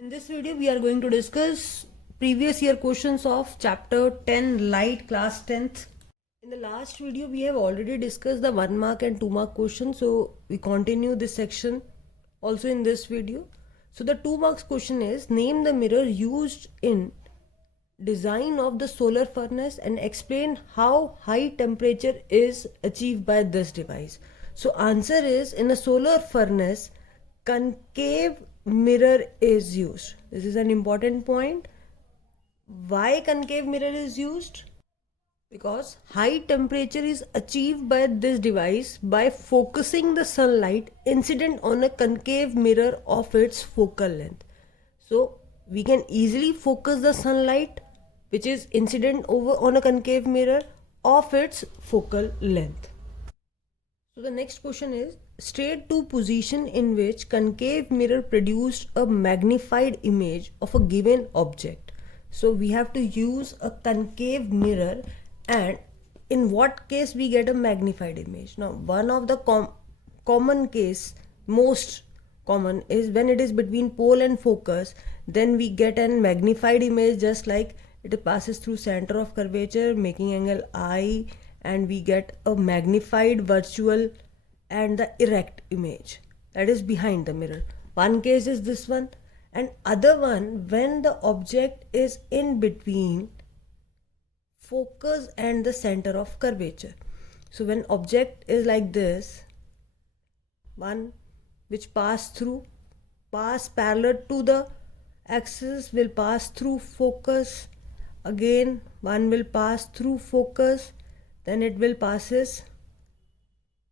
In this video, we are going to discuss previous year questions of chapter 10 Light class 10th. In the last video, we have already discussed the 1 mark and 2 mark questions. So we continue this section also in this video. So the 2 marks question is, name the mirror used in design of the solar furnace and explain how high temperature is achieved by this device. So answer is, in a solar furnace, concave mirror is used. This is an important point. Why concave mirror is used? Because high temperature is achieved by this device by focusing the sunlight incident on a concave mirror of its focal length. So we can easily focus the sunlight which is incident over on a concave mirror of its focal length. So the next question is, state two position in which concave mirror produced a magnified image of a given object. So we have to use a concave mirror, and in what case we get a magnified image. Now one of the common case, most common, is when it is between pole and focus, then we get a magnified image, just like it passes through center of curvature making angle I, and we get a magnified virtual and the erect image that is behind the mirror. One case is this one, and other one when the object is in between focus and the center of curvature. So when object is like this, one which pass parallel to the axis will pass through focus, again one will pass through focus, then it will passes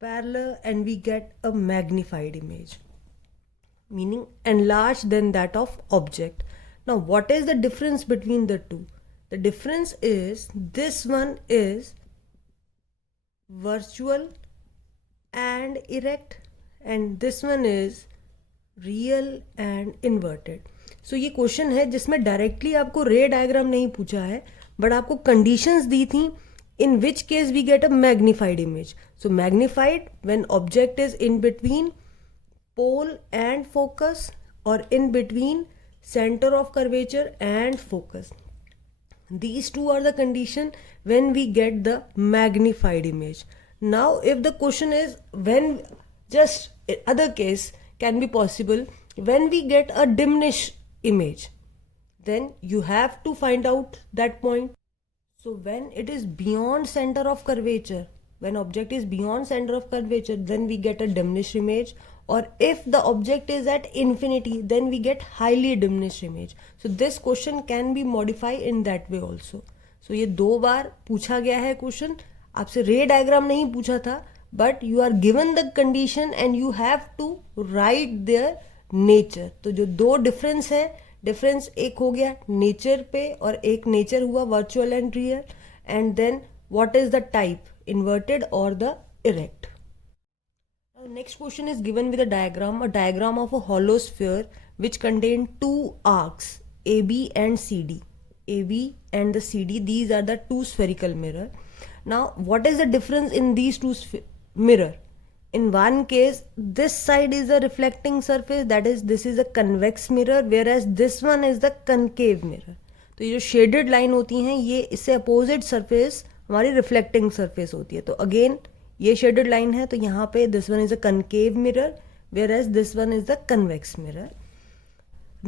parallel, and we get a magnified image, meaning enlarged than that of object. Now what is the difference between the two? The difference is, this one is virtual and erect and this one is real and inverted. So ये question है जिसमें directly आपको रे diagram नहीं पूछा है, but आपको conditions दी थी in which case we get a magnified image. So magnified when object is in between pole and focus, or in between center of curvature and focus. These two are the condition when we get the magnified image. Now if the question is, when, just other case can be possible when we get a diminished image, then you have to find out that point. So when it is beyond center of curvature, when object is beyond center of curvature, then we get a diminished image, or if the object is at infinity, then we get highly diminished image. So this question can be modified in that way also. So ये दो बार पूछा गया है question, आपसे रे diagram नहीं पूछा था, but you are given the condition and you have to write their nature. तो जो दो डिफरेंस है, डिफरेंस एक हो गया नेचर पे और एक नेचर हुआ virtual and real, and then what is the type, inverted और the erect. Next question is given with a diagram of a hollow sphere which contain two arcs AB and CD. AB and the CD, these are the two spherical mirror. Now what is the difference in these two mirror? In one case, this side is a reflecting surface, that is this is a convex mirror, whereas this one is the concave mirror. तो ये जो shaded line होती हैं, ये इससे opposite surface हमारी reflecting surface होती है. तो अगेन ये शेडेड लाइन है, तो यहाँ पे this one is a concave mirror, whereas this one is the convex mirror.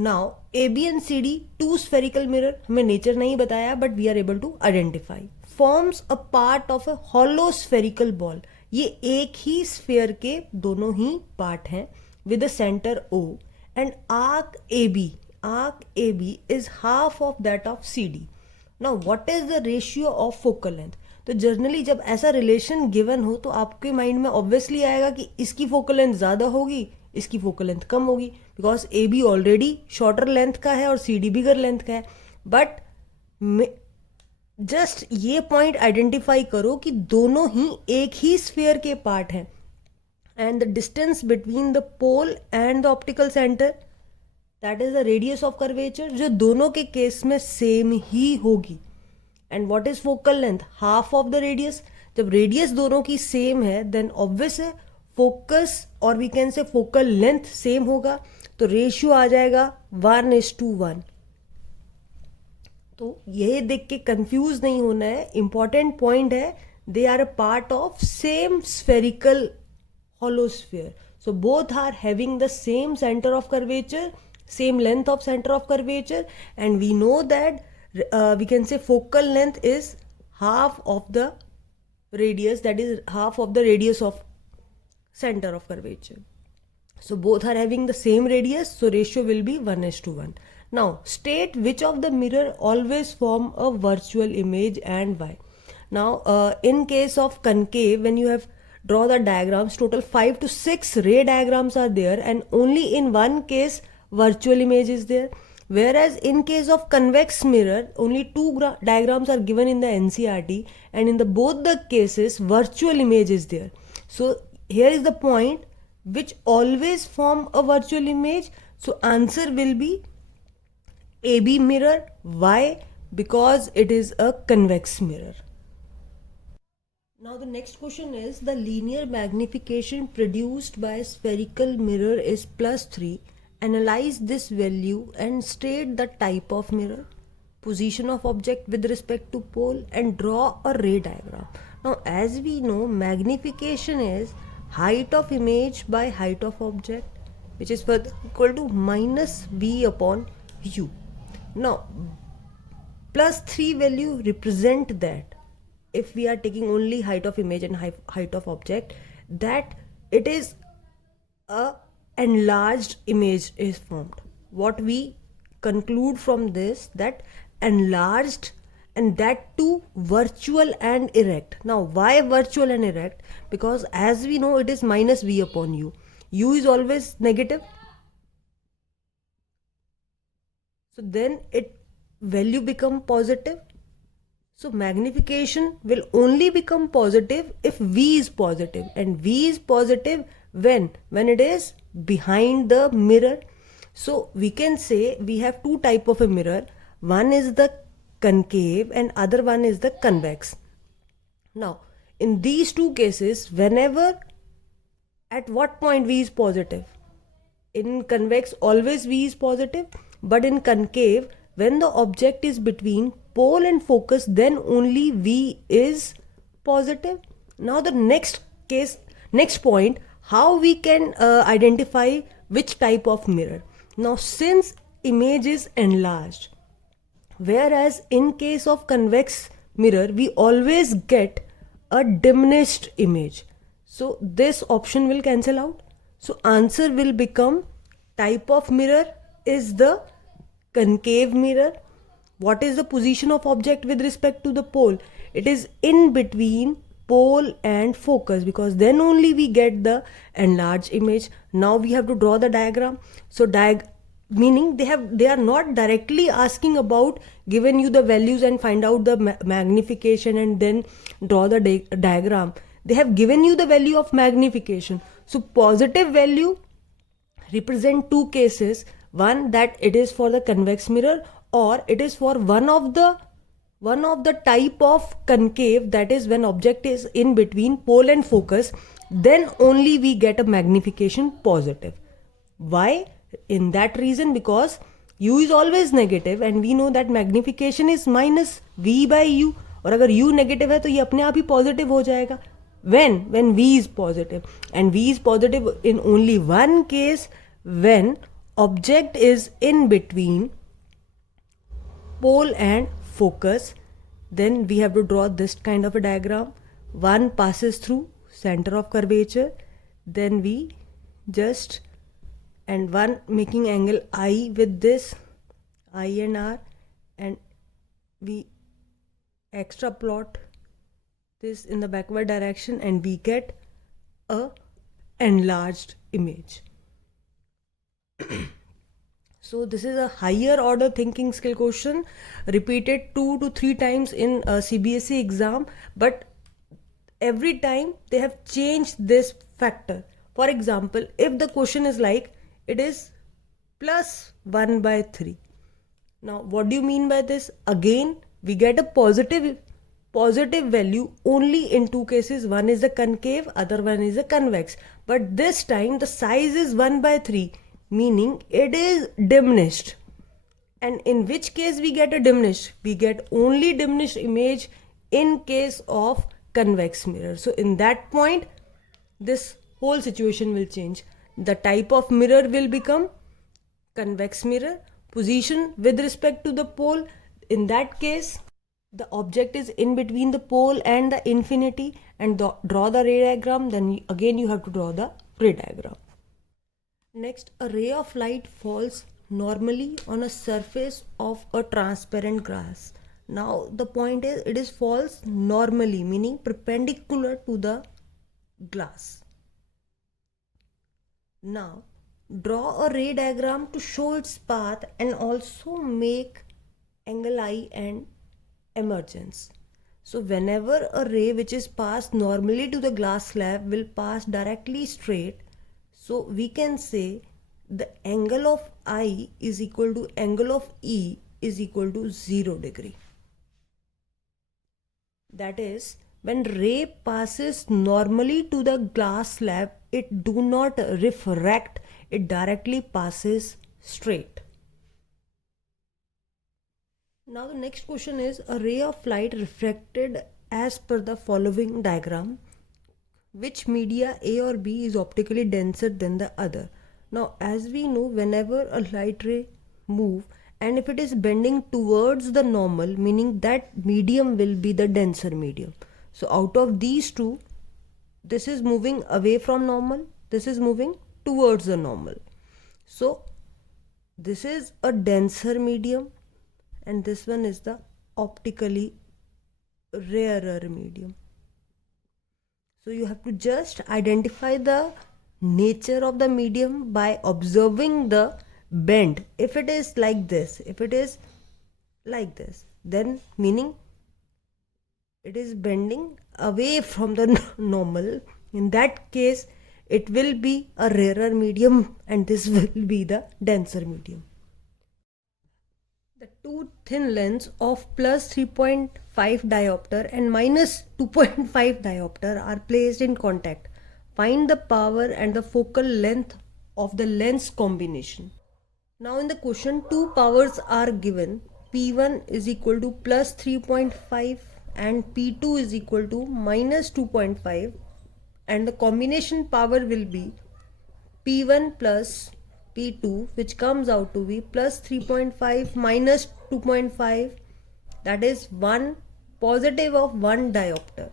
Now AB and CD, two spherical mirror, हमें नेचर नहीं बताया, but we are able to identify. Forms a part of a hollow spherical ball. ये एक ही sphere के दोनों ही part हैं with the centre O, and arc AB is half of that of CD. Now what is the ratio of focal length? तो generally जब ऐसा relation given हो तो आपके माइंड में ऑब्वियसली आएगा कि इसकी फोकल लेंथ ज़्यादा होगी, इसकी फोकल लेंथ कम होगी, because AB already shorter length का है और CD बिगर लेंथ का है. बट जस्ट ये पॉइंट आइडेंटिफाई करो कि दोनों ही एक ही स्फीयर के पार्ट हैं, and the distance between the pole and the optical centre, that is the radius of curvature, जो दोनों के केस में सेम ही होगी. And what is focal length? Half of the radius. जब रेडियस दोनों की सेम है, देन ऑब्वियस है फोकस और we can say focal length same होगा, तो रेशियो आ जाएगा 1:1। तो ये देख के कंफ्यूज नहीं होना है, इंपॉर्टेंट पॉइंट है, they are a part of same spherical holosphere. So both are having the same center of curvature, same length of center of curvature, and we know that we can say focal length is half of the radius, that is half of the radius of center of curvature. So both are having the same radius, so ratio will be 1:1. Now state which of the mirror always form a virtual image and why. Now in case of concave, when you have draw the diagrams, total 5 to 6 ray diagrams are there, and only in one case virtual image is there. Whereas in case of convex mirror, only two diagrams are given in the NCERT, and in the both the cases virtual image is there. So here is the point which always form a virtual image. So answer will be AB mirror. Why? Because it is a convex mirror. Now the next question is, the linear magnification produced by a spherical mirror is +3. Analyze this value and state the type of mirror, position of object with respect to pole, and draw a ray diagram. Now as we know, magnification is height of image by height of object, which is equal to -v/u. Now +3 value represent that if we are taking only height of image and height of object, that it is a enlarged image is formed. What we conclude from this, that enlarged, and that too virtual and erect. Now why virtual and erect? Because as we know, it is -v/u. U is always negative, so then it value become positive. So magnification will only become positive if V is positive, and V is positive when it is behind the mirror. So we can say we have two type of a mirror. One is the concave and other one is the convex. Now in these two cases, whenever, at what point V is positive? In convex always V is positive, but in concave, when the object is between pole and focus, then only V is positive. Now the next point, how we can identify which type of mirror. Now since image is enlarged, whereas in case of convex mirror we always get a diminished image, so this option will cancel out. So answer will become, type of mirror is the concave mirror. What is the position of object with respect to the pole? It is in between pole and focus, because then only we get the enlarged image. Now we have to draw the diagram. So meaning they are not directly asking about given you the values and find out the magnification and then draw the diagram. They have given you the value of magnification. So positive value represent two cases. One, that it is for the convex mirror, or it is for one of the type of concave, that is when object is in between pole and focus, then only we get a magnification positive. Why? In that reason, because u is always negative and we know that magnification is -v/u, और अगर u negative है तो ये अपने आप ही positive हो जाएगा when v is positive, and v is positive in only one case, when object is in between pole and focus. Then we have to draw this kind of a diagram. One passes through center of curvature, then we just, and one making angle I with this I and R, and we extra plot this in the backward direction, and we get a enlarged image. So this is a higher order thinking skill question, repeated 2 to 3 times in a CBSE exam, but every time they have changed this factor. For example, if the question is like it is +1/3. Now what do you mean by this? Again we get a positive value only in two cases. One is the concave, other one is the convex. but this time the size is 1 by 3, meaning it is diminished. And in which case we get a diminished? We get only diminished image in case of convex mirror. So in that point, this whole situation will change. The type of mirror will become convex mirror. Position with respect to the pole, in that case, the object is in between the pole and the infinity, and draw the ray diagram. Then again you have to draw the ray diagram. Next, a ray of light falls normally on a surface of a transparent glass. Now the point is, it is falls normally, meaning perpendicular to the glass. Now draw a ray diagram to show its path and also make angle I and emergence. So whenever a ray which is passed normally to the glass slab will pass directly straight, so we can say the angle of I is equal to angle of E is equal to 0 degree. That is, when ray passes normally to the glass slab, it do not refract, it directly passes straight. Now the next question is, a ray of light refracted as per the following diagram. Which media A or B is optically denser than the other? Now as we know, whenever a light ray move and if it is bending towards the normal, meaning that medium will be the denser medium. So out of these two, this is moving away from normal, this is moving towards the normal. So this is a denser medium and this one is the optically rarer medium. So you have to just identify the nature of the medium by observing the bend. If it is like this, if it is like this, then meaning it is bending away from the normal. In that case, it will be a rarer medium and this will be the denser medium. The two thin lens of plus 3.5 diopter and minus 2.5 diopter are placed in contact. Find the power and the focal length of the lens combination. Now in the question, two powers are given. P1 is equal to plus 3.5 and P2 is equal to minus 2.5, and the combination power will be P1 plus P2, which comes out to be plus 3.5 minus 2.5, that is 1 positive of 1 diopter.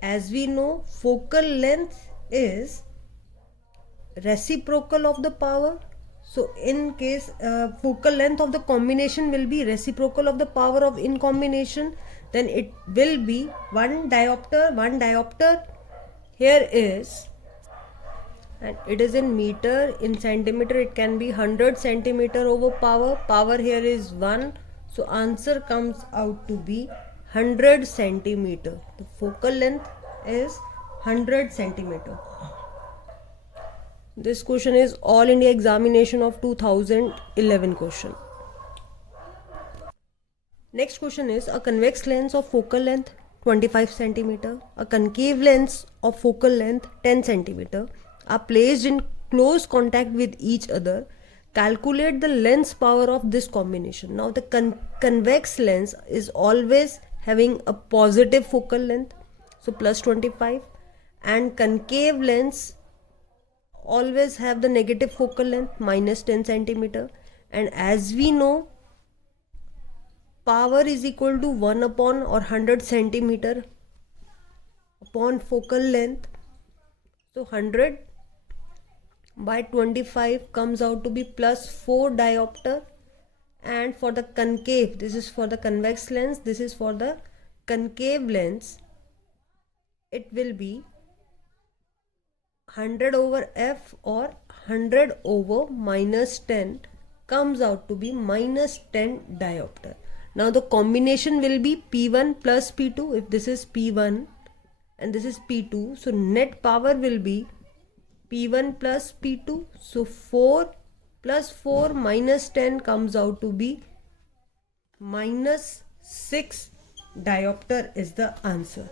As we know, focal length is reciprocal of the power. So in case focal length of the combination will be reciprocal of the power of in combination, then it will be 1 diopter. 1 diopter here is, and it is in meter, in centimeter it can be 100 centimeter over power. Power here is 1, so answer comes out to be 100 centimeter. The focal length is 100 centimeter. This question is All India Examination of 2011 question. Next question is, a convex lens of focal length 25 centimeter, a concave lens of focal length 10 centimeter are placed in close contact with each other. Calculate the lens power of this combination. Now the convex lens is always having a positive focal length, so plus 25, and concave lens always have the negative focal length, minus 10 centimeter. And as we know, power is equal to 1 upon or 100 centimeter upon focal length. So 100 by 25 comes out to be plus 4 diopter. And for the concave, this is for the convex lens, this is for the concave lens, it will be 100 over f or 100 over minus 10 comes out to be minus 10 diopter. Now the combination will be P1 plus P2. If this is P1 and this is P2, so net power will be P1 plus P2. So 4 plus 4 minus 10 comes out to be minus 6 diopter is the answer.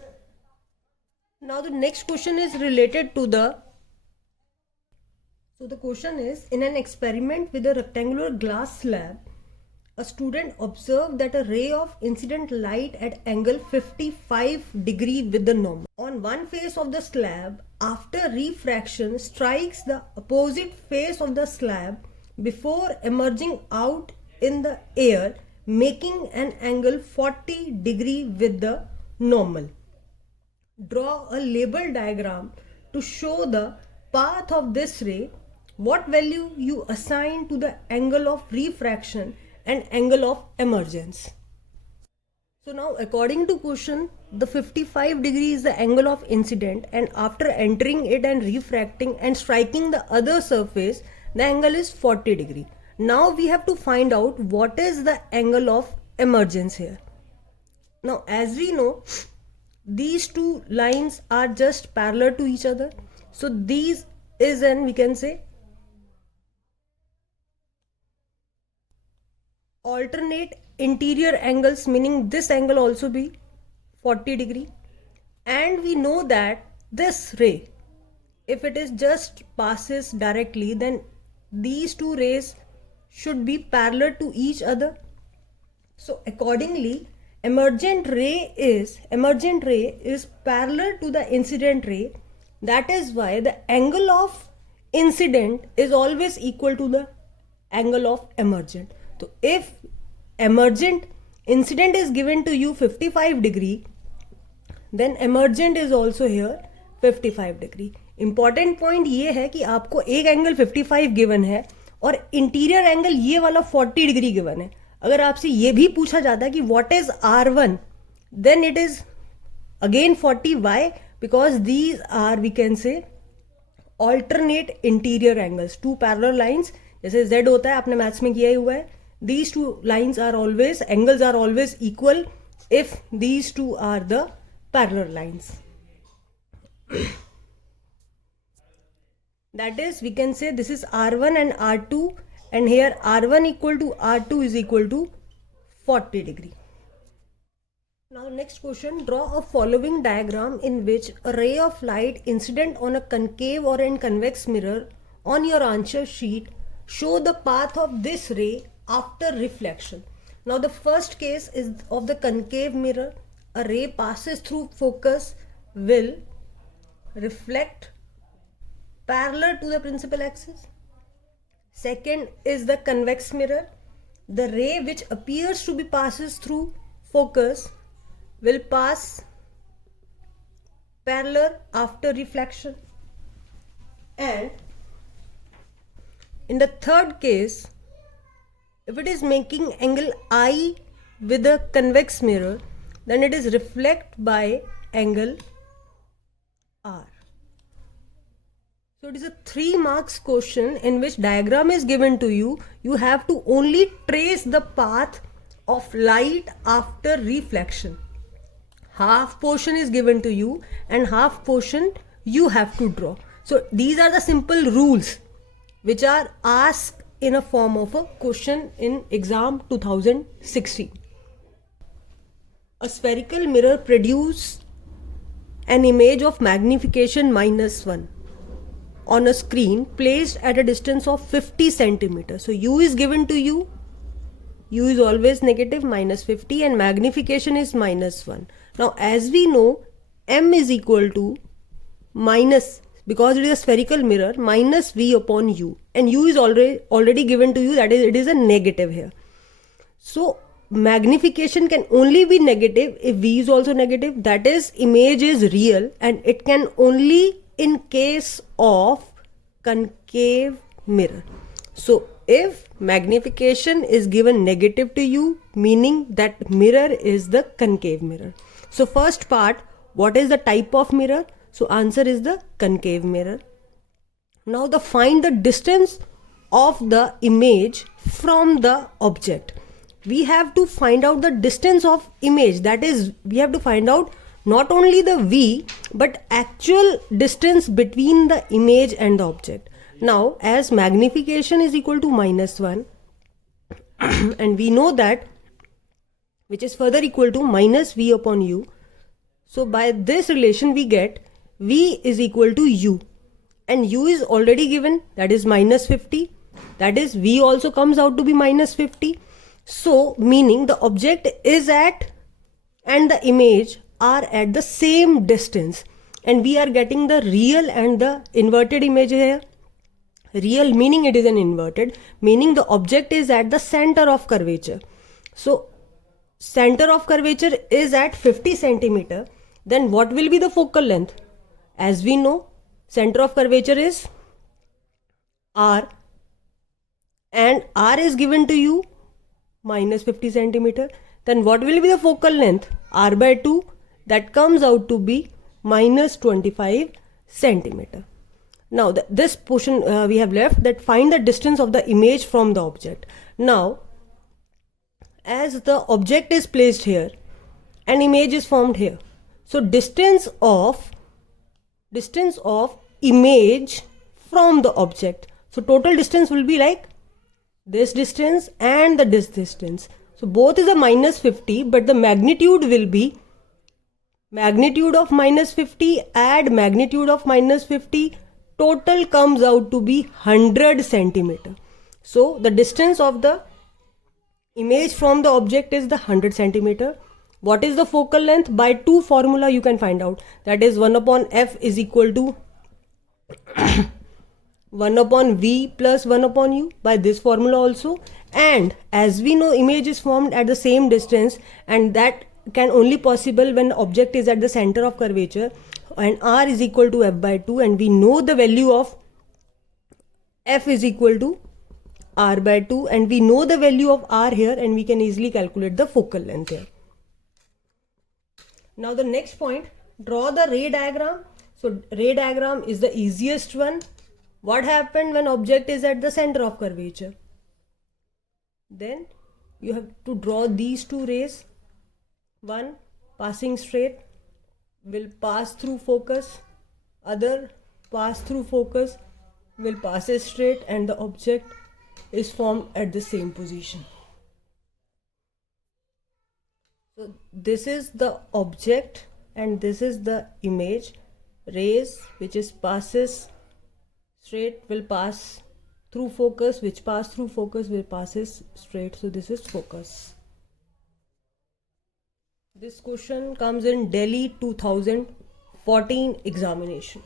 Now the next question is related to the question is, in an experiment with a rectangular glass slab, a student observed that a ray of incident light at angle 55 degree with the normal on one face of the slab after refraction strikes the opposite face of the slab before emerging out in the air, making an angle 40 degree with the normal. Draw a label diagram to show the path of this ray. What value you assign to the angle of refraction and angle of emergence? So now according to question, the 55 degree is the angle of incident, and after entering it and refracting and striking the other surface, the angle is 40 degree. Now we have to find out what is the angle of emergence here. Now as we know, these two lines are just parallel to each other. So these is an, we can say, alternate interior angles, meaning this angle also be 40 degree. And we know that this ray, if it is just passes directly, then these two rays should be parallel to each other. So accordingly, emergent ray is parallel to the incident ray. That is why the angle of incident is always equal to the angle of emergent. So if emergent incident is given to you 55 degree, then emergent is also here 55 degree. Important point ये है कि आपको एक angle 55 given है और interior angle ये वाला 40 degree given है. अगर आपसे ये भी पूछा जाता है कि what is R1, then it is again 40. Why? Because these are, we can say, alternate interior angles, to parallel lines. जैसे Z होता है, आपने मैथ्स में किया ही हुआ है. These two lines are always, angles are always equal if these two are the parallel lines. That is, we can say this is R1 and R2, and here R1 equal to R2 is equal to 40 degree. Now next question, draw a following diagram in which a ray of light incident on a concave or a convex mirror on your answer sheet show the path of this ray after reflection. Now the first case is of the concave mirror. A ray passes through focus, will reflect parallel to the principal axis. Second is the convex mirror. The ray which appears to be passes through focus will pass parallel after reflection. And in the third case, if it is making angle I with a convex mirror, then it is reflect by angle R. So it is a 3 marks question in which diagram is given to you. You have to only trace the path of light after reflection. Half portion is given to you and half portion you have to draw. So these are the simple rules which are asked in a form of a question in exam 2016. A spherical mirror produces an image of magnification -1 on a screen placed at a distance of 50 centimeters. So U is given to you. U is always negative, -50, and magnification is -1. Now as we know, M is equal to minus, because it is a spherical mirror, minus V upon U, and U is already given to you, that is, it is a negative here. So magnification can only be negative if V is also negative, that is, image is real, and it can only in case of concave mirror. So if magnification is given negative to you, meaning that mirror is the concave mirror. So first part, what is the type of mirror? So answer is the concave mirror. Now find the distance of the image from the object. We have to find out the distance of image, that is, we have to find out not only the V but actual distance between the image and the object. Now as magnification is equal to -1 and we know that, which is further equal to minus V upon U. So by this relation we get V is equal to U, and U is already given, that is minus 50. That is, V also comes out to be minus 50. So, meaning the object is at and the image are at the same distance, and we are getting the real and the inverted image here. Real meaning it is an inverted, meaning the object is at the center of curvature. So center of curvature is at 50 centimeter. Then what will be the focal length? As we know, center of curvature is R, and R is given to you minus 50 centimeter. Then what will be the focal length? R by 2, that comes out to be minus 25 centimeter. Now this portion we have left, that find the distance of the image from the object. Now as the object is placed here, an image is formed here. So distance of image from the object. So total distance will be like this distance and this distance. So both is a minus 50, but the magnitude will be magnitude of minus 50 add magnitude of minus 50. Total comes out to be 100 centimeter. So the distance of the image from the object is the 100 centimeter. What is the focal length? By two formula you can find out. That is 1 upon f is equal to 1 upon v plus 1 upon u, by this formula also. And as we know, image is formed at the same distance, and that can only possible when object is at the center of curvature, and r is equal to f by 2, and we know the value of f is equal to r by 2, and we know the value of r here, and we can easily calculate the focal length here. Now the next point, draw the ray diagram. So ray diagram is the easiest one. What happened when object is at the center of curvature? Then you have to draw these two rays. One passing straight will pass through focus, other pass through focus will pass straight, and the object is formed at the same position. So this is the object and this is the image. Rays which is passes straight will pass through focus, which pass through focus will passes straight. So this is focus. This question comes in Delhi 2014 examination.